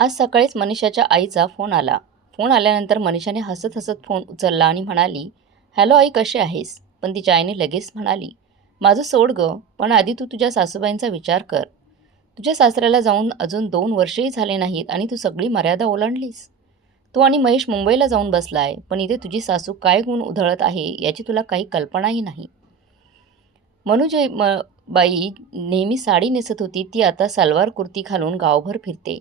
आज सकाळीच मनीषाच्या आईचा फोन आला. फोन आल्यानंतर मनीषाने हसत हसत फोन उचलला आणि म्हणाली, हॅलो आई, कशी आहेस? पण तिच्या आईने लगेच म्हणाली, माझं सोड गं, पण आधी तू तुझ्या सासूबाईंचा विचार कर. तुझ्या सासऱ्याला जाऊन अजून 2 वर्षही झाले नाहीत आणि तू सगळी मर्यादा ओलांडलीस. तू आणि महेश मुंबईला जाऊन बसलाय, पण इथे तुझी सासू काय गुण उधळत आहे याची तुला काही कल्पनाही नाही. मनूजी बाई नेहमी साडी नेसत होती, ती आता सलवार कुर्ती घालून गावभर फिरते.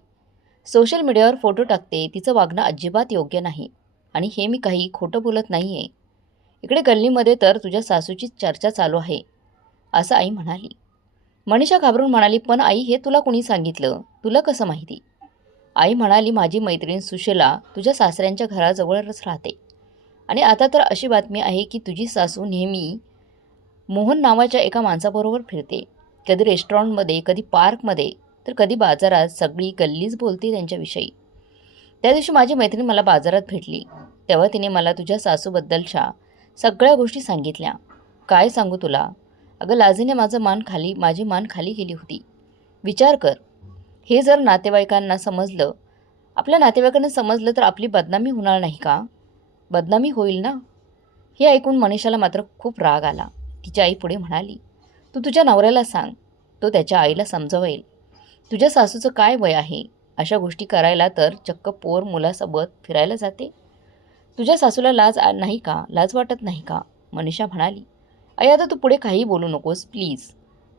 सोशल मीडियावर फोटो टाकते. तिचं वागणं अजिबात योग्य नाही. आणि हे मी काही खोटं बोलत नाही आहे. इकडे गल्लीमध्ये तर तुझ्या सासूची चर्चा चालू आहे, असं आई म्हणाली. मनीषा घाबरून म्हणाली, पण आई, हे तुला कुणी सांगितलं? तुला कसं माहिती? आई म्हणाली, माझी मैत्रीण सुशेला तुझ्या सासऱ्यांच्या घराजवळच राहते. आणि आता तर अशी बातमी आहे की तुझी सासू नेहमी मोहन नावाच्या एका माणसाबरोबर फिरते. कधी रेस्टॉरंटमध्ये, कधी पार्कमध्ये, तर कधी बाजारात. सगळी गल्लीच बोलते त्यांच्याविषयी. त्या दिवशी माझी मैत्रीण मला बाजारात भेटली, तेव्हा तिने मला तुझ्या सासूबद्दलच्या सगळ्या गोष्टी सांगितल्या. काय सांगू तुला? अगं, लाजेने माझी मान खाली गेली होती. विचार कर, हे जर नातेवाईकांना समजलं, आपल्या नातेवाईकांना समजलं तर आपली बदनामी होणार नाही का? बदनामी होईल ना? हे ऐकून मनीषाला मात्र खूप राग आला. तिची आई पुढे म्हणाली, तू तुझ्या नवऱ्याला सांग, तो त्याच्या आईला समजवेल. तुझ्या सासूचं काय वय आहे अशा गोष्टी करायला? तर चक्क पोर मुलासोबत फिरायला जाते. तुझ्या सासूला नाही का? लाज वाटत नाही का? मनीषा म्हणाली, आई, आता तू पुढे काही बोलू नकोस प्लीज.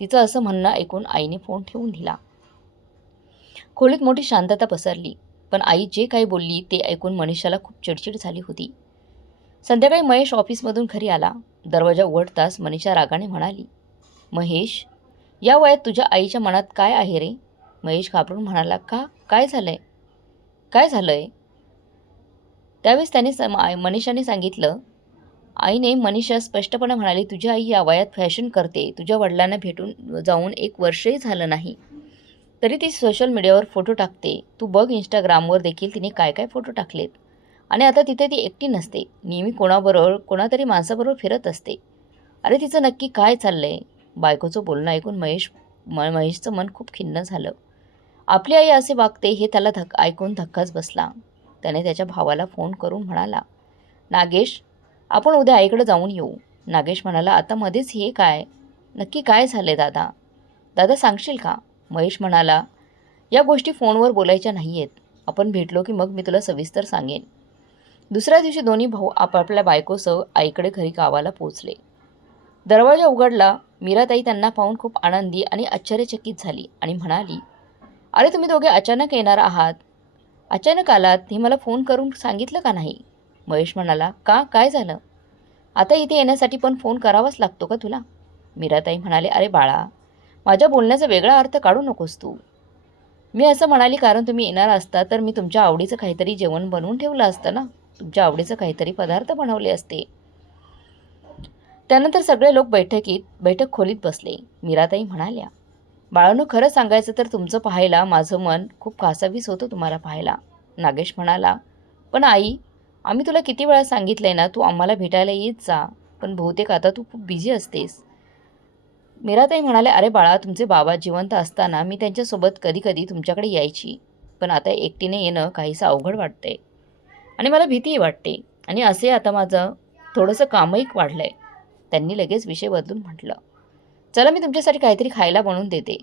तिचं असं म्हणणं ऐकून आईने फोन ठेवून दिला. खोलीत मोठी शांतता पसरली. पण आई जे काही बोलली ते ऐकून मनीषाला खूप चिडचिड झाली होती. संध्याकाळी महेश ऑफिसमधून घरी आला. दरवाजा उघडताच मनीषा रागाने म्हणाली, महेश, या वयात तुझ्या आईच्या मनात काय आहे रे? महेश घाबरून म्हणाला, का? काय झालंय? काय झालंय? त्यावेळेस मनीषाने सांगितलं. आईने मनीषा स्पष्टपणे म्हणाली, तुझी आई या वयात फॅशन करते. तुझ्या वडिलांना भेटून जाऊन 1 वर्षही झालं नाही, तरी ती सोशल मीडियावर फोटो टाकते. तू बघ, इंस्टाग्रामवर देखील तिने काय काय फोटो टाकलेत. आणि आता तिथे ती एकटी नसते, नेहमी कोणातरी माणसाबरोबर फिरत असते. अरे, तिचं नक्की काय चाललंय? बायकोचं बोलणं ऐकून महेशचं मन खूप खिन्न झालं. आपली आई असे वागते हे त्याला ऐकून धक्काच बसला. त्याने त्याच्या भावाला फोन करून म्हणाला, नागेश, आपण उद्या आईकडे जाऊन येऊ. नागेश म्हणाला, आता मध्येच हे काय? नक्की काय झाले दादा? दादा, सांगशील का? महेश म्हणाला, या गोष्टी फोनवर बोलायच्या नाही आहेत. आपण भेटलो की मग मी तुला सविस्तर सांगेन. दुसऱ्या दिवशी दोन्ही भाऊ आपापल्या बायकोसह आईकडे घरी गावाला पोहोचले. दरवाजा उघडला. मीराताई त्यांना पाहून खूप आनंदी आणि आश्चर्यचकित झाली आणि म्हणाली, अरे, तुम्ही दोघे अचानक येणार आहात? अचानक आलात हे मला फोन करून सांगितलं का नाही? महेश म्हणाला, का? काय झालं? आता इथे येण्यासाठी पण फोन करावाच लागतो का तुला? मीराताई म्हणाले, अरे बाळा, माझ्या बोलण्याचा वेगळा अर्थ काढू नकोस तू. मी असं म्हणाली कारण तुम्ही येणार असता तर मी तुमच्या आवडीचं काहीतरी जेवण बनवून ठेवलं असतं ना. तुमच्या आवडीचं काहीतरी पदार्थ बनवले असते. त्यानंतर सगळे लोक बैठक खोलीत बसले. मीराताई म्हणाल्या, बाळांनो, खरं सांगायचं तर तुमचं पाहायला माझं मन खूप कासावीस होतं तुम्हाला पाहायला. नागेश म्हणाला, पण आई, आम्ही तुला किती वेळा सांगितलंय ना, तू आम्हाला भेटायला येत जा. पण बहुतेक आता तू खूप बिझी असतेस. मीराताई म्हणाले, अरे बाळा, तुमचे बाबा जिवंत असताना मी त्यांच्यासोबत कधी कधी तुमच्याकडे यायची. पण आता एकटीने येणं काहीसं अवघड वाटतंय आणि मला भीतीही वाटते. आणि असे आता माझं थोडंसं कामही वाढलंय. त्यांनी लगेच विषय बदलून म्हटलं, चला, मी तुमच्यासाठी काहीतरी खायला बनवून देते.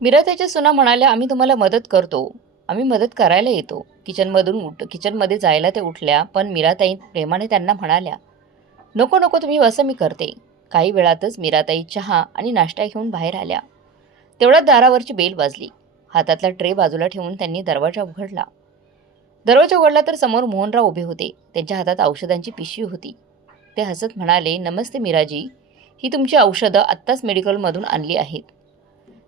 मीराताईच्या सुना म्हणाल्या, आम्ही तुम्हाला मदत करतो. आम्ही मदत करायला येतो. किचनमध्ये जायला ते उठल्या, पण मीराताई प्रेमाने त्यांना म्हणाल्या, नको नको, तुम्ही बसा, मी करते. काही वेळातच मीराताई चहा आणि नाश्ता घेऊन बाहेर आल्या. तेवढ्यात दारावरची बेल वाजली. हातातला ट्रे बाजूला ठेवून त्यांनी दरवाजा उघडला. तर समोर मोहनराव उभे होते. त्यांच्या हातात औषधांची पिशवी होती. ते हसत म्हणाले, नमस्ते मीराजी, ही तुमची औषधं आत्ताच मेडिकलमधून आणली आहेत.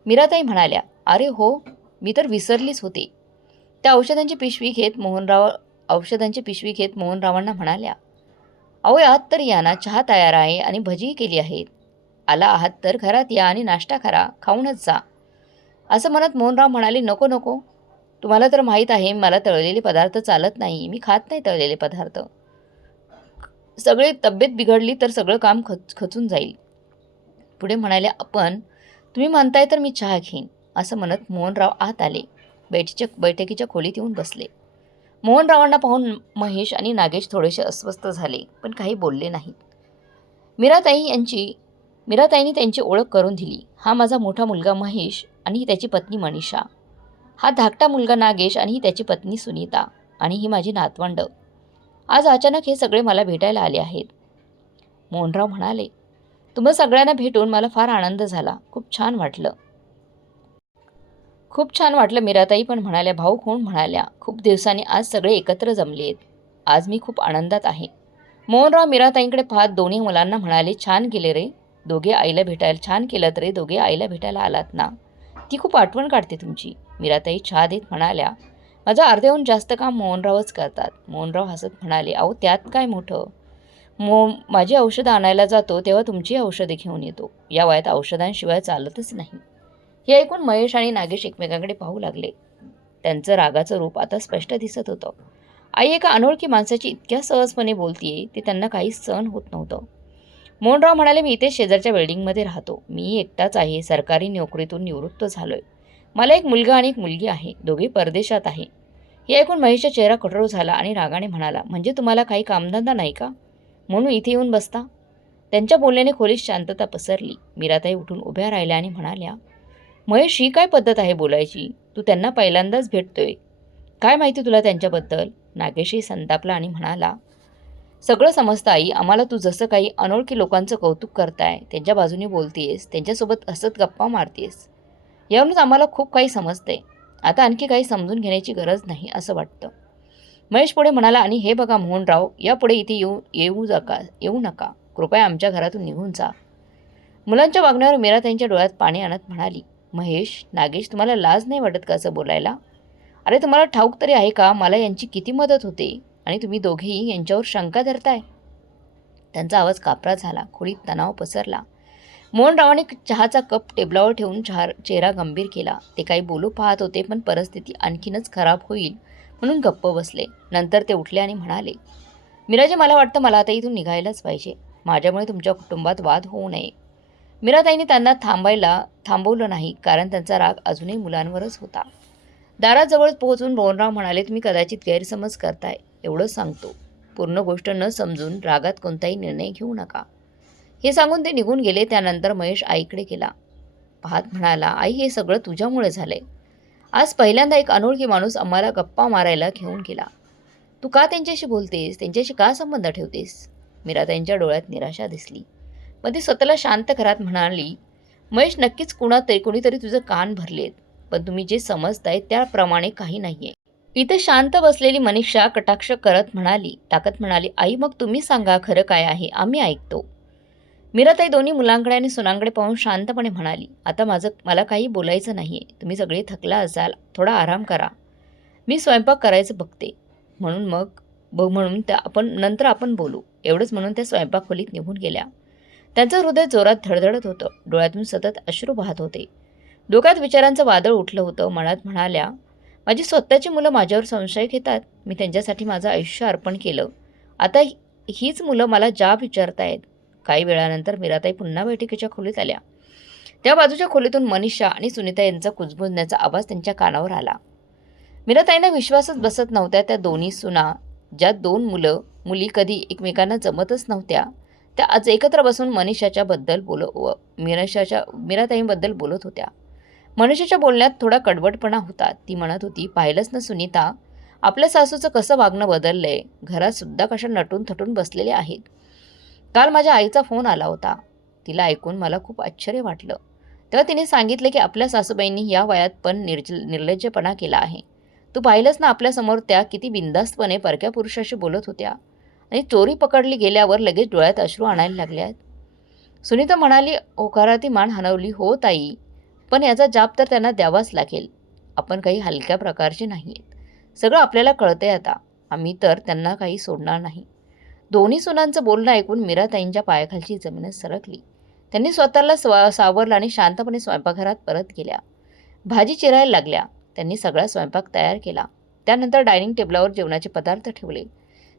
मीराताई म्हणाल्या, अरे हो, मी तर विसरलीच होते. त्या औषधांची पिशवी घेत मोहनरावांना म्हणाल्या, अहो, आत तर या ना, चहा तयार आहे आणि भजीही केली आहेत. आला आहात तर घरात या आणि नाश्ता करा, खाऊनच जा. असं म्हणत मोहनराव म्हणाले, नको नको, तुम्हाला तर माहीत आहे मला तळलेले पदार्थ चालत नाही. मी खात नाही तळलेले पदार्थ. सगळी तब्येत बिघडली तर सगळं काम खचून जाईल. पुढे म्हणाले, तुम्ही म्हणताय तर मी चहा घेईन. असं म्हणत मोहनराव आत आले. बैठकीच्या खोलीत येऊन बसले. मोहनरावांना पाहून महेश आणि नागेश थोडेसे अस्वस्थ झाले, पण काही बोलले नाहीत. मीराताईंनी त्यांची ओळख करून दिली. हा माझा मोठा मुलगा महेश आणि ही त्याची पत्नी मनीषा. हा धाकटा मुलगा नागेश आणि ही त्याची पत्नी सुनीता. आणि ही माझी नातवंड. आज अचानक हे सगळे मला भेटायला आले आहेत. मोहनराव म्हणाले, तुम्हा सगळ्यांना भेटून मला फार आनंद झाला. खूप छान वाटलं. मीराताई पण म्हणाल्या. भाऊ खूण म्हणाल्या, खूप दिवसांनी आज सगळे एकत्र जमलेत. आज मी खूप आनंदात आहे. मोहनराव मीराताईंकडे पाहत दोन्ही मुलांना म्हणाले, छान केलं रे दोघे आईला भेटायला आलात ना. ती खूप आठवण काढते तुमची. मीराताई चहा देत म्हणाल्या, माझं अर्ध्याहून जास्त काम मोहनरावच करतात. मोहनराव हसत म्हणाले, अहो त्यात काय मोठं. माझी औषधं आणायला जातो तेव्हा तुमची औषधे घेऊन येतो. या वयात औषधांशिवाय चालतच नाही. हे ऐकून महेश आणि नागेश एकमेकांकडे पाहू लागले. त्यांचं रागाचं रूप आता स्पष्ट दिसत होतं. आई एका अनोळखी माणसाची इतक्या सहजपणे बोलतीये ते त्यांना काहीच सहन होत नव्हतं. मोहनराव म्हणाले, मी इथे शेजारच्या बिल्डिंगमध्ये राहतो. मी एकटाच आहे. सरकारी नोकरीतून निवृत्त झालोय. मला एक मुलगा आणि एक मुलगी आहे. दोघे परदेशात आहे. हे ऐकून महेशचा चेहरा कठोर झाला आणि रागाने म्हणाला, म्हणजे तुम्हाला काही कामधंदा नाही का, म्हणून इथे येऊन बसता. त्यांच्या बोलण्याने खोलीत शांतता पसरली. मीराताई उठून उभ्या राहिल्या आणि म्हणाल्या, महेश, ही काय पद्धत आहे बोलायची. तू त्यांना पहिल्यांदाच भेटतोय. काय माहिती तुला त्यांच्याबद्दल. नागेशही संतापला आणि म्हणाला, सगळं समजतं आई. आम्हाला तू जसं काही अनोळखी लोकांचं कौतुक करताय, त्यांच्या बाजूने बोलतेस, त्यांच्यासोबत हसत गप्पा मारतेस, यावरूनच आम्हाला खूप काही समजतंय. आता आणखी काही समजून घेण्याची गरज नाही असं वाटतं. महेश पुढे म्हणाला, आणि हे बघा मोहनराव, यापुढे इथे येऊ नका. कृपया आमच्या घरातून निघून जा. मुलांच्या वागण्यावर मीराताईंच्या डोळ्यात पाणी आणत म्हणाली, महेश, नागेश, तुम्हाला लाज नाही वाटत का असं बोलायला. अरे तुम्हाला ठाऊक तरी आहे का मला यांची किती मदत होते, आणि तुम्ही दोघेही यांच्यावर शंका धरताय. त्यांचा आवाज कापरा झाला. खोलीत तणाव पसरला. मोहनरावांनी चहाचा कप टेबलावर ठेवून चेहरा गंभीर केला. ते काही बोलू पाहत होते, पण परिस्थिती आणखीनच खराब होईल म्हणून गप्प बसले. नंतर ते उठले आणि म्हणाले, मीराजी, मला वाटतं मला आता इथून निघायलाच पाहिजे. माझ्यामुळे तुमच्या कुटुंबात वाद होऊ नये. मीराताईंनी त्यांना थांबवलं नाही, कारण त्यांचा राग अजूनही मुलांवरच होता. दाराजवळ पोहोचून मोहनराव म्हणाले, तुम्ही कदाचित गैरसमज करताय. एवढंच सांगतो. पूर्ण गोष्ट न समजून रागात कोणताही निर्णय घेऊ नका. हे सांगून ते निघून गेले. त्यानंतर महेश आईकडे गेला. पाहत म्हणाला, आई, हे सगळं तुझ्यामुळे झालंय. आज पहिल्यांदा एक अनोळखी माणूस आम्हाला गप्पा मारायला घेऊन गेला. तू का त्यांच्याशी बोलतेस, त्यांच्याशी का संबंध ठेवतेस. मीराताईंच्या डोळ्यात निराशा दिसली. मग ती स्वतःला शांत करत म्हणाली, महेश, नक्कीच कोणीतरी तुझं कान भरलेत, पण तुम्ही जे समजताय त्याप्रमाणे काही नाहीये. इथे शांत बसलेली मनीषा कटाक्ष टाकत म्हणाली, आई, मग तुम्ही सांगा खरं काय आहे, आम्ही ऐकतो. मीराताई दोन्ही मुलांकडे आणि सुनांकडे पाहून शांतपणे म्हणाली, आता मला काही बोलायचं नाहीये. तुम्ही सगळे थकला असाल, थोडा आराम करा. मी स्वयंपाक करायचं बघते. नंतर आपण बोलू. एवढंच म्हणून त्या स्वयंपाक खोलीत निघून गेल्या. त्यांचं हृदय जोरात धडधडत होतं. डोळ्यातून सतत अश्रू वाहत होते. डोक्यात विचारांचं वादळ उठलं होतं. मनात म्हणाल्या, माझी स्वतःची मुलं माझ्यावर संशय घेतात. मी त्यांच्यासाठी माझं आयुष्य अर्पण केलं. आता हीच मुलं मला जाब विचारतायत. काही वेळानंतर मीराताई पुन्हा बैठकीच्या खोलीत आल्या. त्या बाजूच्या खोलीतून मनीषा आणि सुनीता यांचा कुजबुजण्याचा आवाज त्यांच्या कानावर आला. मीराताईंना विश्वासच बसत नव्हत्या. त्या दोन्ही सुना, ज्या दोन मुली कधी एकमेकांना जमतच नव्हत्या, त्या आज एकत्र बसून मीराताईंबद्दल बोलत होत्या. मनीषाच्या बोलण्यात थोडा कडवटपणा होता. ती म्हणत होती, पाहिलंच ना सुनीता, आपल्या सासूचं कसं वागणं बदललंय. घरात सुद्धा कशा नटून थटून बसलेल्या आहेत. काल माझ्या आईचा फोन आला होता. तिला ऐकून मला खूप आश्चर्य वाटलं. तेव्हा तिने सांगितलं की आपल्या सासूबाईंनी या वयात पण निर्लज्जपणा केला आहे. तू पाहिलंच ना, आपल्यासमोर त्या किती बिनधास्तपणे परक्या पुरुषाशी बोलत होत्या, आणि चोरी पकडली गेल्यावर लगेच डोळ्यात अश्रू आणायला लागल्यात. सुनीता म्हणाली, होकाराती मान हलवली. हो ताई, पण याचा जाब तर त्यांना द्यावाच लागेल. आपण काही हलक्या प्रकारचे नाहीयेत. सगळं आपल्याला कळतंय आता. आम्ही तर त्यांना काही सोडणार नाही. दोन्ही सुनांचं बोलणं ऐकून मीराताईंच्या पायाखालची जमीनच सरकली. त्यांनी स्वतःला सावरलं आणि शांतपणे स्वयंपाकघरात परत गेल्या. भाजी चिरायला लागल्या. त्यांनी सगळा स्वयंपाक तयार केला. त्यानंतर डायनिंग टेबलावर जेवणाचे पदार्थ ठेवले.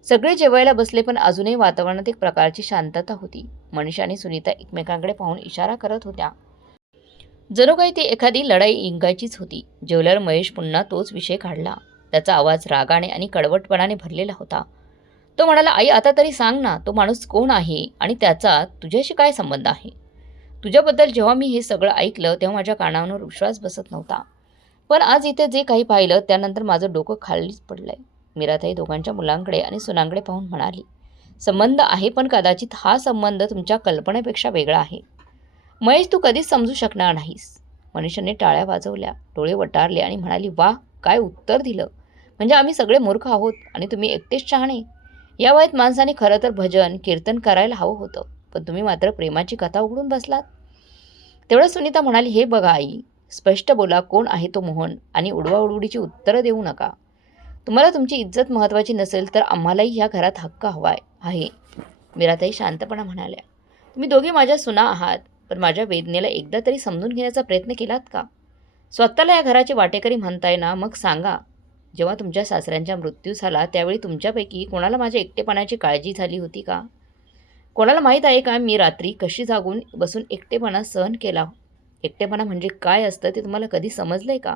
सगळे जेवायला बसले, पण अजूनही वातावरणात एक प्रकारची शांतता होती. मनीषा आणि सुनीता एकमेकांकडे पाहून इशारा करत होत्या. जणू काही ती एखादी लढाई जिंकायचीच होती. जेवल्यावर महेश पुन्हा तोच विषय काढला. त्याचा आवाज रागाने आणि कडवटपणाने भरलेला होता. तो म्हणाला, आई आता तरी सांग ना, तो माणूस कोण आहे आणि त्याचा तुझ्याशी काय संबंध आहे? तुझ्याबद्दल जेव्हा मी हे सगळं ऐकलं तेव्हा माझ्या कानावर विश्वास बसत नव्हता. पण आज इथे जे काही पाहिलं त्यानंतर माझं डोकं खालीच पडलंय. मीराताई दोघांच्या मुलांकडे आणि सुनांकडे पाहून म्हणाली, संबंध आहे पण कदाचित हा संबंध तुमच्या कल्पनेपेक्षा वेगळा आहे. महेश तू कधीच समजू शकणार नाहीस. मनीषाने टाळ्या वाजवल्या, डोळे वटारले आणि म्हणाली, वाह काय उत्तर दिलं. म्हणजे आम्ही सगळे मूर्ख आहोत आणि तुम्ही एकटेच शहाणे. या वयात माणसाने खरं तर भजन कीर्तन करायला हवं होतं, पण तुम्ही मात्र प्रेमाची कथा उघडून बसलात. तेवढं सुनीता म्हणाली, हे बघा आई, स्पष्ट बोला कोण आहे तो मोहन आणि उडवाउडवीची उत्तरं देऊ नका. तुम्हाला तुमची इज्जत महत्त्वाची नसेल तर आम्हालाही ह्या घरात हक्क हवाय आहे. मीराताई शांतपणा म्हणाल्या, तुम्ही दोघे माझ्या सुना आहात, पण माझ्या वेदनेला एकदा तरी समजून घेण्याचा प्रयत्न केलात का? स्वतःला या घराची वाटेकरी म्हणताय ना, मग सांगा, जेव्हा तुमच्या सासऱ्यांचा मृत्यू झाला त्यावेळी तुमच्यापैकी कोणाला माझ्या एकटेपणाची काळजी झाली होती का? कोणाला माहीत आहे का मी रात्री कशी जागून बसून एकटेपणा सहन केला? एकटेपणा म्हणजे काय असतं ते तुम्हाला कधी समजलंय का?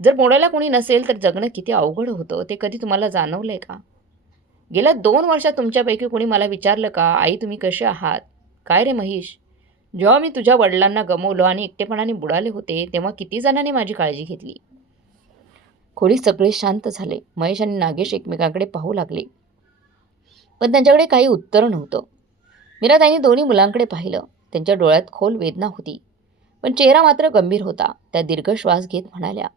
जर बोलायला कोणी नसेल तर जगणं किती अवघड होतं ते कधी तुम्हाला जाणवलंय का? गेल्या 2 वर्षात तुमच्यापैकी कोणी मला विचारलं का, आई तुम्ही कसे आहात? काय रे महेश, जेव्हा मी तुझ्या वडिलांना गमावलं आणि एकटेपणाने बुडाले होते तेव्हा किती जणांनी माझी काळजी घेतली? खोलीत सगळे शांत झाले. महेश आणि नागेश एकमेकांकडे पाहू लागले, पण त्यांच्याकडे काही उत्तर नव्हतं. मीराताईंनी दोन्ही मुलांकडे पाहिलं. त्यांच्या डोळ्यात खोल वेदना होती, पण चेहरा मात्र गंभीर होता. त्या दीर्घ श्वास घेत म्हणाल्या,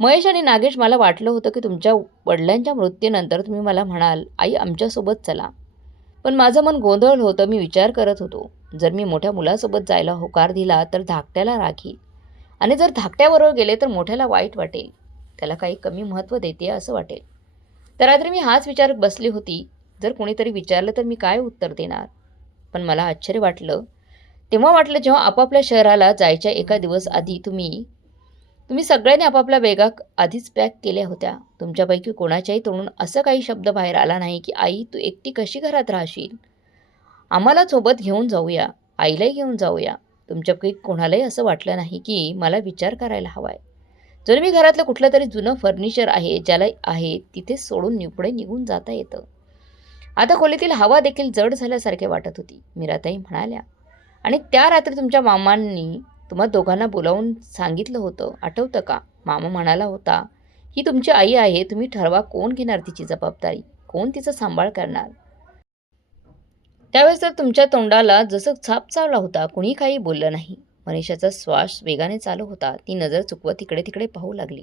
महेश आणि नागेश, मला वाटलं होतं की तुमच्या वडिलांच्या मृत्यूनंतर तुम्ही मला म्हणाल, आई आमच्यासोबत चला. पण माझं मन गोंधळलं होतं. मी विचार करत होतो, जर मी मोठ्या मुलासोबत जायला होकार दिला तर धाकट्याला राखील, आणि जर धाकट्याबरोबर गेले तर मोठ्याला वाईट वाटेल, त्याला काही कमी महत्त्व देते असं वाटेल. तर रात्री मी हाच विचार बसली होती, जर कोणीतरी विचारलं तर मी काय उत्तर देणार? पण मला आश्चर्य वाटलं. तेव्हा वाटलं जेव्हा आपापल्या शहराला जायच्या एका दिवस आधी तुम्ही सगळ्यांनी आपापल्या बॅगा आधीच पॅक केल्या होत्या. तुमच्यापैकी कोणाच्याही तोंडून असं काही शब्द बाहेर आला नाही की आई तू एकटी कशी घरात राहशील, आम्हाला सोबत घेऊन जाऊया, आईलाही घेऊन जाऊया. तुमच्यापैकी कोणालाही असं वाटलं नाही की मला विचार करायला हवाय. जर मी घरातलं कुठलं तरी जुनं फर्निचर आहे ज्याला आहे तिथेच सोडून पुढे निघून जाता येतं. आता खोलीतील हवा देखील जड झाल्यासारखे वाटत होती. मीराताई म्हणाल्या, आणि त्या रात्री तुमच्या मामांनी तुम्हा दोघांना बोलावून सांगितलं होतं, आठवतं का? मामा म्हणाला होता, ही तुमची आई आहे, तुम्ही ठरवा कोण घेणार तिची जबाबदारी, कोण तिचा सांभाळ करणार. त्यावेळेस तर तुमच्या तोंडाला जसं छाप चावला होता, कुणी काही बोललं नाही. मनीषाचा श्वास वेगाने चालू होता. ती नजर चुकवत इकडे तिकडे पाहू लागली.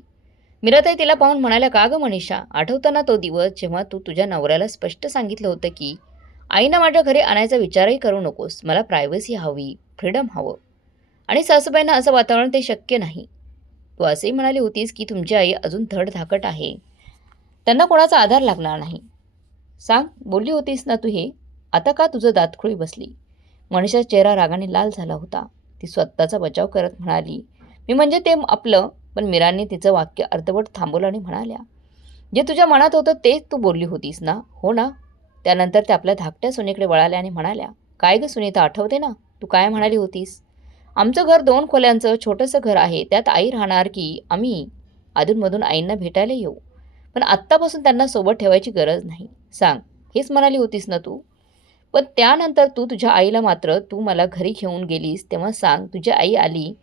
मीराताई तिला पाहून म्हणाल्या, का गं मनीषा, आठवतं ना तो दिवस जेव्हा तू तुझ्या नवऱ्याला स्पष्ट सांगितलं होतं की आईनं माझ्या घरी आणायचा विचारही करू नकोस, मला प्रायव्हसी हवी, फ्रीडम हवं. आणि सासूबाईंना असं वातावरण ते शक्य नाही. तू असेही म्हणाली होतीस की तुमची आई अजून धडधाकट आहे, त्यांना कोणाचा आधार लागणार नाही. सांग, बोलली होतीस ना तू हे? आता का तुझं दातखुळी बसली? मनीषाचा चेहरा रागाने लाल झाला होता. ती स्वतःचा बचाव करत म्हणाली, मी म्हणजे ते आपलं. पण मीराने तिचं वाक्य अर्धवट थांबवलं आणि म्हणाल्या, जे तुझ्या मनात होतं तेच तू बोलली होतीस ना, हो ना? त्यानंतर त्या आपल्या धाकट्या सुनेकडे वळाल्या आणि म्हणाल्या, काय गं सुनीता, आठवते ना तू काय म्हणाली होतीस? आमचं घर 2 खोल्यांचं छोटंसं घर आहे, त्यात आई राहणार की आम्ही अधूनमधून आईंना भेटायला येऊ, पण आत्तापासून त्यांना सोबत ठेवायची गरज नाही. सांग, हेच म्हणाली होतीस ना तू? पण त्यानंतर तू तुझ्या आईला मात्र तू मला घरी घेऊन गेलीस तेव्हा सांग, तुझी आई आली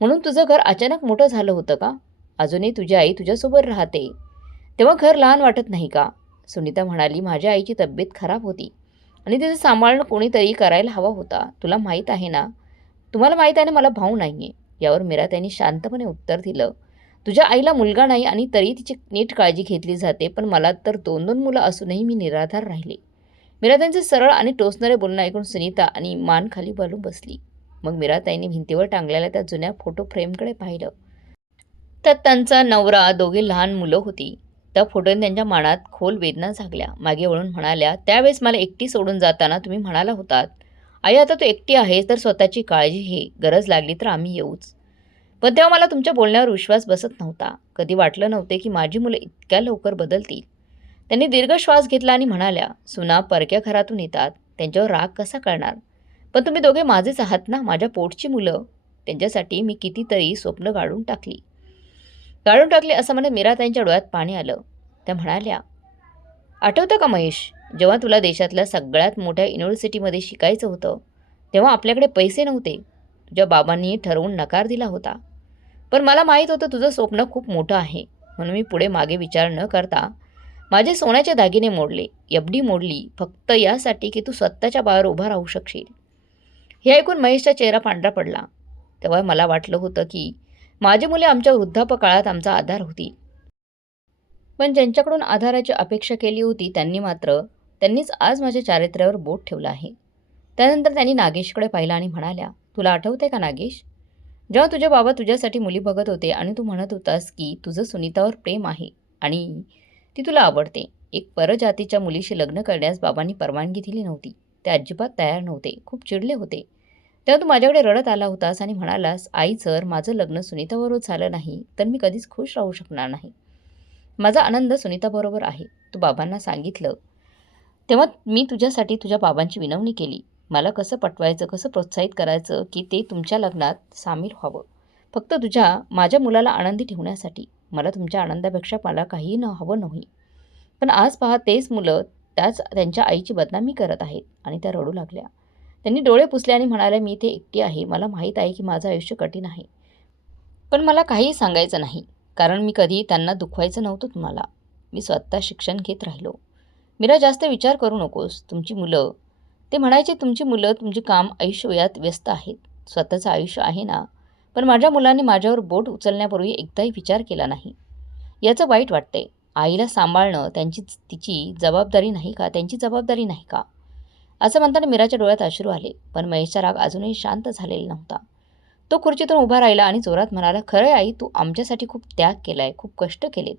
म्हणून तुझं घर अचानक मोठं झालं होतं का? अजूनही तुझी आई तुझ्यासोबत राहते तेव्हा घर लहान वाटत नाही का? सुनीता म्हणाली, माझ्या आईची तब्येत खराब होती आणि तिचं सांभाळणं कोणीतरी करायला हवा होता. तुला माहीत आहे ना, तुम्हाला माहीत आहे ना, मला भाऊ नाही आहे. यावर मीराताईंनी शांतपणे उत्तर दिलं, तुझ्या आईला मुलगा नाही आणि तरी तिची नीट काळजी घेतली जाते, पण मला तर 2-2 मुलं असूनही मी निराधार राहिले. मीराताईंचे सरळ आणि टोचणारे बोलणं ऐकून सुनीता आणि मान खाली घालून बसली. मग मीराताईंनी भिंतीवर टांगलेल्या त्या जुन्या फोटो फ्रेमकडे पाहिलं. त्यात त्यांचा नवरा, दोघे लहान मुलं होती. त्या फोटोने त्यांच्या मनात खोल वेदना जागल्या. मागे वळून म्हणाल्या, त्यावेळेस मला एकटी सोडून जाताना तुम्ही म्हणाला होतात, आई आता तू एकटी आहेस तर स्वतःची काळजी घे, गरज लागली तर आम्ही येऊच. पण तेव्हा मला तुमच्या बोलण्यावर विश्वास बसत नव्हता. कधी वाटलं नव्हते की माझी मुलं इतक्या लवकर बदलतील. त्यांनी दीर्घ श्वास घेतला आणि म्हणाल्या, सुना परक्या घरातून येतात, त्यांच्यावर राग कसा करणार? पण तुम्ही दोघे माझेच आहात ना, माझ्या पोटची मुलं. त्यांच्यासाठी मी कितीतरी स्वप्न काढून टाकली असं म्हणत मीराताईंच्या डोळ्यात पाणी आलं. त्या म्हणाल्या, आठवतं का महेश, जेव्हा तुला देशातल्या सगळ्यात मोठ्या युनिव्हर्सिटीमध्ये शिकायचं होतं तेव्हा आपल्याकडे पैसे नव्हते. तुझ्या बाबांनी ठरवून नकार दिला होता. पण मला माहीत होतं तुझं स्वप्न खूप मोठं आहे, म्हणून मी पुढे मागे विचार न करता माझे सोन्याचे दागिने मोडले, एफडी मोडली, फक्त यासाठी की तू स्वतःच्या पायावर उभा राहू शकशील. हे ऐकून महेशचा चेहरा पांढरा पडला. तेव्हा मला वाटलं होतं की माझी मुले आमच्या वृद्धापकाळात आमचा आधार होती. पण ज्यांच्याकडून आधाराची अपेक्षा केली होती त्यांनीच आज माझ्या चारित्र्यावर बोट ठेवलं आहे. त्यानंतर त्यांनी नागेशकडे पाहिलं आणि म्हणाल्या, तुला आठवते का नागेश, जेव्हा तुझे बाबा तुझ्यासाठी मुली बघत होते आणि तू म्हणत होतास की तुझं सुनीतावर प्रेम आहे आणि ती तुला आवडते. एक परजातीच्या मुलीशी लग्न करण्यास बाबांनी परवानगी दिली नव्हती. ते अजिबात तयार नव्हते, खूप चिडले होते. तेव्हा तू माझ्याकडे रडत आला होतास आणि म्हणालास, आई जर माझं लग्न सुनीताबरोबर झालं नाही तर मी कधीच खुश राहू शकणार नाही. माझा आनंद सुनीताबरोबर आहे. तू बाबांना सांगितलं तेव्हा मी तुझ्यासाठी तुझ्या बाबांची विनवणी केली. मला कसं पटवायचं, कसं प्रोत्साहित करायचं की ते तुमच्या लग्नात सामील व्हावं. फक्त माझ्या मुलाला आनंदी ठेवण्यासाठी. मला तुमच्या आनंदापेक्षा मला काहीही हवं नाही. पण आज पहा तेच मुलं त्यांच्या आईची बदनामी करत आहेत. आणि त्या रडू लागल्या. त्यांनी डोळे पुसले आणि म्हणाल्या, मी इथे एकटी आहे. मला माहीत आहे की माझं आयुष्य कठीण आहे. पण मला काहीही सांगायचं नाही, कारण मी कधी त्यांना दुखवायचं नव्हतं तुम्हाला. मी स्वतः शिक्षण घेत राहिलो. मीरा, जास्त विचार करू नकोस. तुमची मुलं, ते म्हणायचे, तुमची मुलं तुमचे काम आयुष्य यात व्यस्त आहेत. स्वतःचं आयुष्य आहे ना. पण माझ्या मुलांनी माझ्यावर बोट उचलण्यापूर्वी एकदाही विचार केला नाही. याचं वाईट वाटतंय. आईला सांभाळणं तिची जबाबदारी नाही का, त्यांची जबाबदारी नाही का? असं म्हणताना मीराच्या डोळ्यात अश्रू आले. पण महेशचा राग अजूनही शांत झालेला नव्हता. तो खुर्चीतून उभा राहिला आणि जोरात म्हणाला, खरंय आई, तू आमच्यासाठी खूप त्याग केलाय, खूप कष्ट केलेत.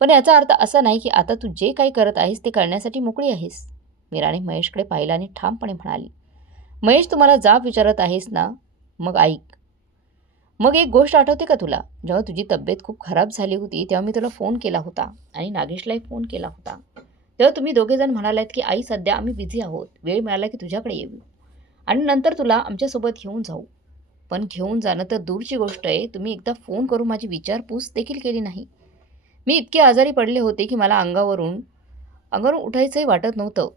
पण याचा अर्थ असा नाही की आता तू जे काही करत आहेस ते करण्यासाठी मोकळी आहेस. मीराने महेशकडे पाहिलं आणि ठामपणे म्हणाली, महेश, तू मला जाब विचारत आहेस ना, मग ऐक. मग एक गोष्ट आठवते का तुला? जेव्हा तुझी तब्येत खूप खराब झाली होती तेव्हा मी तुला फोन केला होता आणि नागेशलाही फोन केला होता. तेव्हा तुम्ही दोघेजण म्हणालात की आई, सध्या आम्ही बिझी आहोत, वेळ मिळाला की तुझ्याकडे येऊ आणि नंतर तुला आमच्यासोबत घेऊन जाऊ. पण घेऊन जाणं तर दूरची गोष्ट आहे, तुम्ही एकदा फोन करून माझी विचारपूस देखील केली नाही. मी इतके आजारी पडले होते की मला अंगावरून उठायचंही वाटत नव्हतं.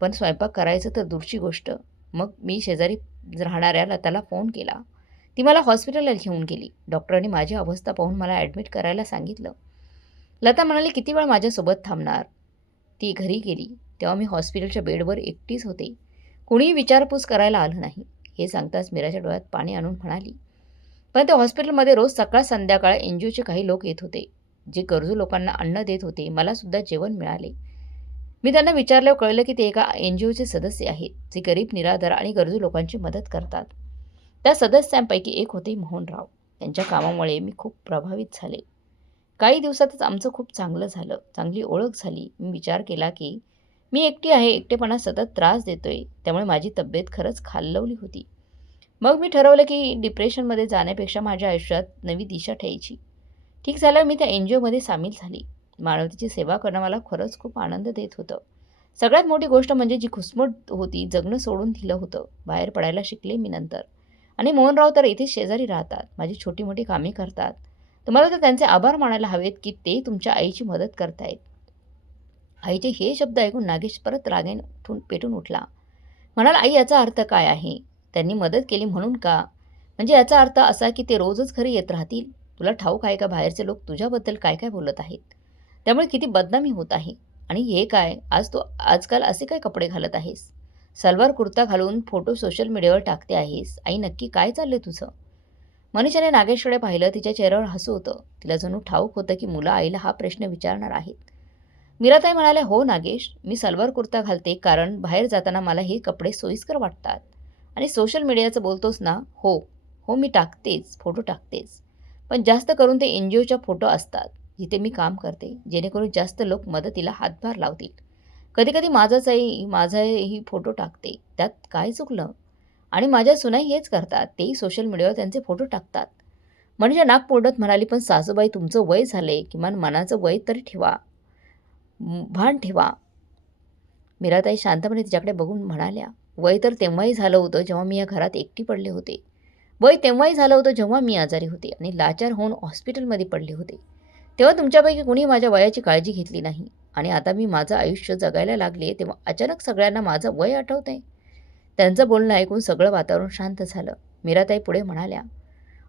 पण स्वयंपाक करायचं तर दूरची गोष्ट. मग मी शेजारी राहणाऱ्या लताला फोन केला. ती मला हॉस्पिटलला घेऊन गेली. डॉक्टरांनी माझी अवस्था पाहून मला ॲडमिट करायला सांगितलं. लता म्हणाली, किती वेळ माझ्यासोबत थांबणार? ती घरी गेली. तेव्हा मी हॉस्पिटलच्या बेडवर एकटीच होते. कुणीही विचारपूस करायला आलं नाही. हे सांगताच मीराच्या डोळ्यात पाणी आणून म्हणाली, पण त्या हॉस्पिटलमध्ये रोज सकाळ संध्याकाळ NGOचे काही लोक येत होते, जे गरजू लोकांना अन्न देत होते. मला सुद्धा जेवण मिळाले. मी त्यांना विचारल्यावर कळलं की ते एका NGOचे सदस्य आहेत, जे गरीब, निराधार आणि गरजू लोकांची मदत करतात. त्या सदस्यांपैकी एक होते मोहनराव. त्यांच्या कामामुळे मी खूप प्रभावित झाले. काही दिवसातच आमचं खूप चांगलं झालं, चांगली ओळख झाली. मी विचार केला की मी एकटी आहे, एकटेपणा सतत त्रास देतोय, त्यामुळे माझी तब्येत खरंच खालवली होती. मग मी ठरवलं की डिप्रेशनमध्ये जाण्यापेक्षा माझ्या आयुष्यात नवी दिशा ठेवायची. ठीक झालं, मी त्या NGOमध्ये सामील झाली. मानवतेची सेवा करणं मला खरंच खूप आनंद देत होतं. सगळ्यात मोठी गोष्ट म्हणजे जी घुसमट होती, जगणं सोडून दिलं होतं. बाहेर पडायला शिकले मी नंतर. आणि मोहनराव तर इथेच शेजारी राहतात, माझी छोटी मोठी कामे करतात. तुम्हाला तर त्यांचे आभार मानायला हवेत की ते तुमच्या आईची मदत करतायत. आईचे हे शब्द ऐकून नागेश परत रागाने पेटून उठला. म्हणाला, आई, याचा अर्थ काय आहे? त्यांनी मदत केली म्हणून का? म्हणजे याचा अर्थ असा की ते रोजच घरी येत राहतील? तुला ठाऊक आहे का बाहेरचे लोक तुझ्याबद्दल काय काय बोलत आहेत? त्यामुळे किती बदनामी होत आहे. आणि हे काय, तू आजकाल असे काय कपडे घालत आहेस? सलवार कुर्ता घालून फोटो सोशल मीडियावर टाकते आहेस. आई, नक्की काय चाललंय तुझं? मनीषाने नागेशकडे पाहिलं. तिच्या चेहऱ्यावर हसू होतं. तिला जणू ठाऊक होतं की मुलं आईला हा प्रश्न विचारणार आहेत. मीराताई म्हणाल्या, हो नागेश, मी सलवार कुर्ता घालते कारण बाहेर जाताना मला हे कपडे सोयीस्कर वाटतात. आणि सोशल मीडियाचं बोलतोस ना? हो हो, मी टाकतेच, फोटो टाकतेच. पण जास्त करून ते NGOच्या फोटो असतात जिथे मी काम करते, जेणेकरून जास्त लोक मदतीला हातभार लावतील. कधीकधी माझाही फोटो टाकते. त्यात काय चुकलं? आणि माझ्या सुनाई हेच करतात, तेही सोशल मीडियावर त्यांचे फोटो टाकतात. म्हणजे नाक पोळत म्हणाली, पण सासूबाई, तुमचं वय झाले, किमान मनाचं वय तरी ठेवा, भान ठेवा. मीराताई शांतपणे तिच्याकडे बघून म्हणाल्या, वय तर तेव्हाही झालं होतं जेव्हा मी या घरात एकटी पडले होते. वय तेव्हाही झालं होतं जेव्हा मी आजारी होते आणि लाचार होऊन हॉस्पिटलमध्ये पडले होते. तेव्हा तुमच्यापैकी कुणी माझ्या वयाची काळजी घेतली नाही आणि आता मी माझं आयुष्य जगायला लागले तेव्हा अचानक सगळ्यांना माझं वय आठवतंय. त्यांचं बोलणं ऐकून सगळं वातावरण शांत झालं. मीराताई पुढे म्हणाल्या,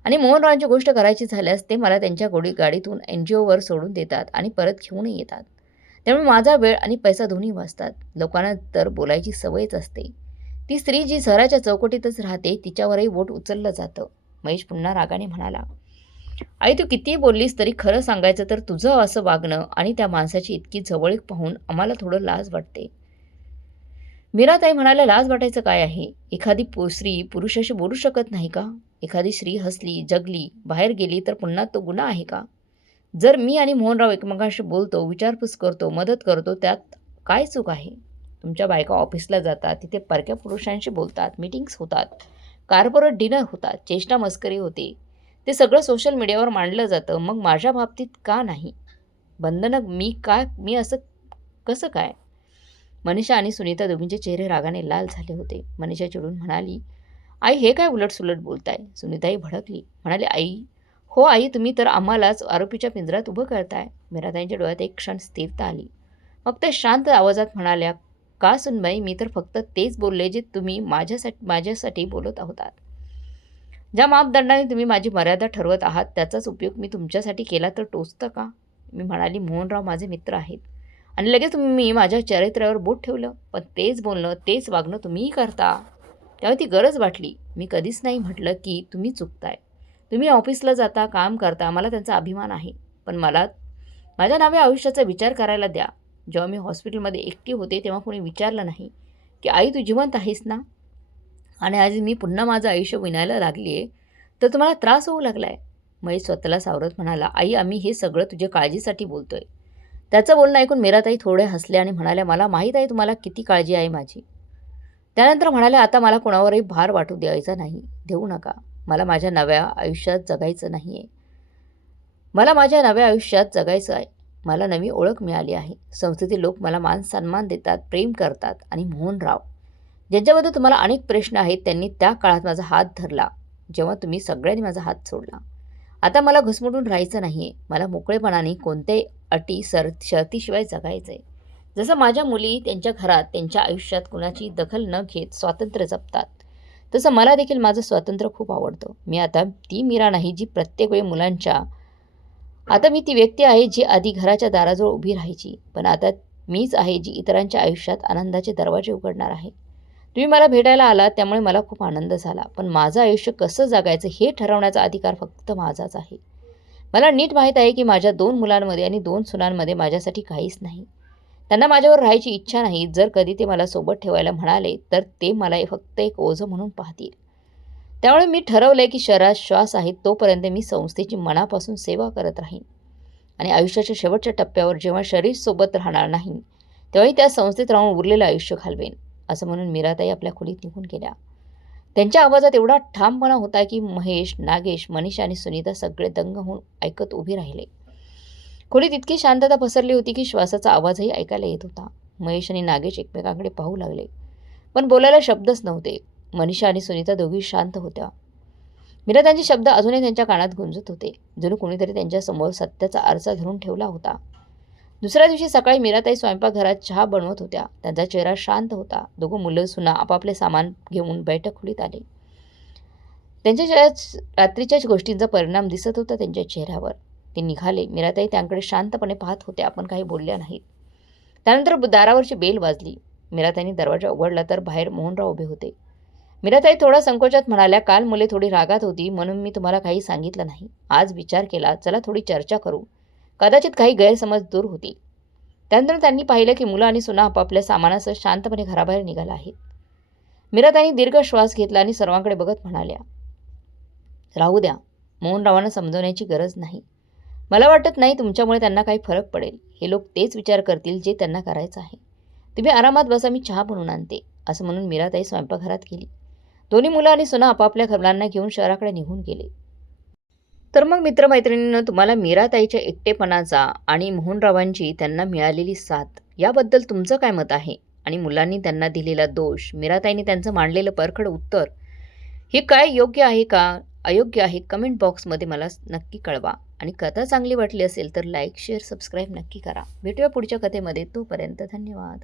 आणि मोहनरावांची गोष्ट करायची झाल्यास ते मला त्यांच्या गाडीतून NGOवर सोडून देतात आणि परत घेऊनही येतात. त्यामुळे माझा वेळ आणि पैसा दोन्ही वाचतात. लोकांना तर बोलायची सवयच असते. ती स्त्री जी शहराच्या चौकटीतच राहते तिच्यावरही बोट उचललं जातं. महेश पुन्हा रागाने म्हणाला, आई तू कितीही बोललीस तरी खरं सांगायचं तर तुझं असं वागणं आणि त्या माणसाची इतकी जवळीक पाहून आम्हाला थोडं लाज वाटते. मीराताई म्हणाल्या, लाज वाटायचं काय आहे? एखादी स्त्री पुरुषाशी बोलू शकत नाही का? एखादी स्त्री हसली, जगली, बाहेर गेली तर पुन्हा तो गुन्हा आहे का? जर मी आणि मोहनराव एकमेकांशी बोलतो, विचारपूस करतो, मदत करतो, त्यात काय चूक आहे? तुमच्या बायका ऑफिसला जातात, तिथे परक्या पुरुषांशी बोलतात, मीटिंग्स होतात, कॉर्पोरेट डिनर होतात, चेष्टा मस्करी होते. ते सगळं सोशल मीडियावर मांडलं जातं. मग माझ्या बाबतीत का नाही? बंधनं मी असं कसं काय? मनीषा आणि सुनीता दोघींचे चेहरे रागाने लाल झाले होते. मनीषा चिडून म्हणाली, आई हे काय उलटसुलट बोलताय? सुनीताही भडकली. म्हणाले, हो आई, तुम्ही तर आम्हालाच आरोपीच्या पिंजऱ्यात उभं करताय. मीराताईंच्या डोळ्यात एक क्षण स्थिरता आली. मग ते शांत आवाजात म्हणाल्या, का सुनबाई, मी तर फक्त तेच बोलले जे तुम्ही माझ्यासाठी बोलत आहोतात. ज्या मापदंडाने तुम्ही माझी मर्यादा ठरवत आहात त्याचाच उपयोग मी तुमच्यासाठी केला तर टोचतं का? मी म्हणाली, मोहनराव माझे मित्र आहेत. आणि लगेच तुम्ही माझ्या चरित्र्यावर बोट ठेवलं. पण तेच बोलणं, तेच वागणं तुम्हीही करता. तेव्हा ती गरज वाटली. मी कधीच नाही म्हटलं की तुम्ही चुकताय. तुम्ही ऑफिसला जाता, काम करता, मला त्यांचा अभिमान आहे. पण मला माझ्या नव्या आयुष्याचा विचार करायला द्या. जेव्हा मी हॉस्पिटलमध्ये एकटी होते तेव्हा कोणी विचारलं नाही की आई तू जिवंत आहेस ना? आणि आज मी पुन्हा माझं आयुष्य विणायला लागली आहे तर तुम्हाला त्रास होऊ लागला आहे. महेश स्वतःला सावरत म्हणाला, आई आम्ही हे सगळं तुझ्या काळजीसाठी बोलतोय. त्याचं बोलणं ऐकून मीराताई थोड्या हसल्या आणि म्हणाल्या, मला माहीत आहे तुम्हाला किती काळजी आहे माझी. त्यानंतर म्हणाल्या, आता मला कोणावरही भार वाटू द्यायचा नाही, देऊ नका. मला माझ्या नव्या आयुष्यात जगायचं नाही आहे. मला माझ्या नव्या आयुष्यात जगायचं आहे. मला नवी ओळख मिळाली आहे. संस्थेतील लोक मला मान सन्मान देतात, प्रेम करतात. आणि मोहनराव, ज्यांच्याबद्दल तुम्हाला अनेक प्रश्न आहेत, त्यांनी त्या काळात माझा हात धरला जेव्हा तुम्ही सगळ्यांनी माझा हात सोडला. आता मला घुसमटून राहायचं नाही आहे. मला मोकळेपणाने कोणत्याही अटी शर्तीशिवाय जगायचं आहे. जसं माझ्या मुली त्यांच्या घरात त्यांच्या आयुष्यात कुणाची दखल न घेत स्वातंत्र्य जपतात, तसं मला देखील माझं स्वातंत्र्य खूप आवडतं. मी आता ती मीरा नाही जी प्रत्येक वेळी आता मी ती व्यक्ती आहे जी आधी घराच्या दाराजवळ उभी राहायची, पण आता मीच आहे जी इतरांच्या आयुष्यात आनंदाचे दरवाजे उघडणार आहे. तुम्ही मला भेटायला आलात त्यामुळे मला खूप आनंद झाला, पण माझं आयुष्य कसं जगायचं हे ठरवण्याचा अधिकार फक्त माझाच आहे. मला नीट माहीत आहे की माझ्या 2 मुलांमध्ये आणि 2 सुनांमध्ये माझ्यासाठी काहीच नाही. त्यांना माझ्यावर राहायची इच्छा नाही. जर कधी ते मला सोबत ठेवायला म्हणाले तर ते मला फक्त एक ओझं म्हणून पाहतील. त्यामुळे मी ठरवलं की शरीरात श्वास आहे तोपर्यंत मी संस्थेची मनापासून सेवा करत राहीन. आणि आयुष्याच्या शेवटच्या टप्प्यावर जेव्हा शरीर सोबत राहणार नाही तेव्हाही त्या संस्थेत राहून उरलेलं आयुष्य घालवेन, असं म्हणून मीराताई आपल्या खोलीत निघून गेल्या. त्यांच्या आवाजात एवढा ठामपणा होता की महेश, नागेश, मनीषा आणि सुनीता सगळे दंग होऊन ऐकत उभे राहिले. खोलीत इतकी शांतता पसरली होती की श्वासाचा आवाजही ऐकायला येत होता. महेश आणि नागेश एकमेकांकडे पाहू लागले, पण बोलायला शब्दच नव्हते. मनीषा आणि सुनीता दोघी शांत होत्या. मीराताईंचे शब्द अजूनही त्यांच्या कानात गुंजत होते. जणू कोणीतरी त्यांच्यासमोर सत्याचा आरसा धरून ठेवला होता. दुसऱ्या दिवशी सकाळी मीराताई स्वयंपाकघरात चहा बनवत होत्या. त्यांचा चेहरा शांत होता. दोघं मुलं सुना आपापले सामान घेऊन बैठक खोलीत आले. त्यांच्या रात्रीच्याच गोष्टींचा परिणाम दिसत होता त्यांच्या चेहऱ्यावर. ते निघाले. मीराताई त्यांकडे शांतपणे पाहत होत्या, पण काही बोलल्या नाहीत. त्यानंतर दारावरची बेल वाजली. मीराताईंनी दरवाजा उघडला तर बाहेर मोहनराव उभे होते. मीराताई थोडा संकोचात म्हणाल्या, काल मुले थोडी रागात होती म्हणून मी तुम्हाला काही सांगितलं नाही. आज विचार केला, चला थोडी चर्चा करू. कदाचित काही गैरसमज दूर होतील. त्यानंतर त्यांनी पाहिलं की मुलं आणि सुना आपापल्या सामानासह शांतपणे घराबाहेर निघाला आहेत. मीराताईंनी दीर्घ श्वास घेतला आणि सर्वांकडे बघत म्हणाल्या, राहू द्या. मोहनरावांना समजवण्याची गरज नाही. मला वाटत नाही तुमच्यामुळे त्यांना काही फरक पडेल. हे लोक तेच विचार करतील जे त्यांना करायचं आहे. तुम्ही आरामात बसा, मी चहा बनवून आणते, असं म्हणून मीराताई स्वयंपाकघरात गेली. दोन्ही मुलं आणि सुना आपापल्या मुलांना घेऊन शहराकडे निघून गेले. तर मग मित्रमैत्रिणींनो, तुम्हाला मीराताईच्या एकटेपणाचा आणि मोहनरावांची त्यांना मिळालेली साथ याबद्दल तुमचं काय मत आहे? आणि मुलांनी त्यांना दिलेला दोष, मीराताईंनी त्यांचं मांडलेलं परखड उत्तर, हे काय योग्य आहे का अयोग्य आहे कमेंट बॉक्समध्ये मला नक्की कळवा. आणि कथा चांगली वाटली असेल तर लाईक शेअर सबस्क्राईब नक्की करा. भेटूया पुढच्या कथेमध्ये. तोपर्यंत धन्यवाद.